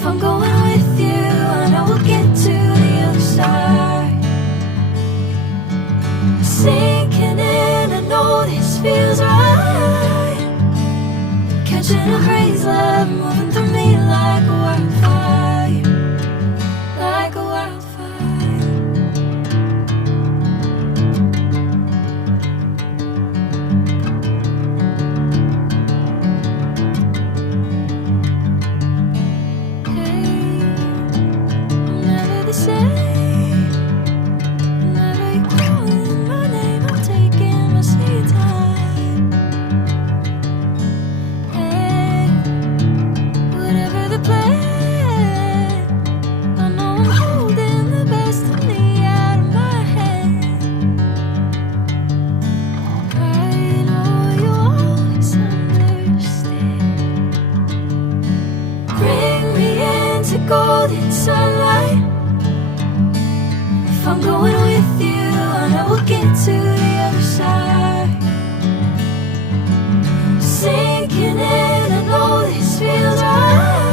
If I'm going with you, I know we'll get to the other side. Sinking in, I know this feels right. Catching a breeze, love moving through me like a wildfire, like a wildfire. Hey, I'm never the same. Whenever you're calling my name, I'm taking my sweet time. Hey, whatever the plan, I know I'm holding the best of me out of my hand. I know you'll always understand. Bring me into golden sunlight. If I'm going with you, I know we'll get to the other side. Sinking in, I know this feels right.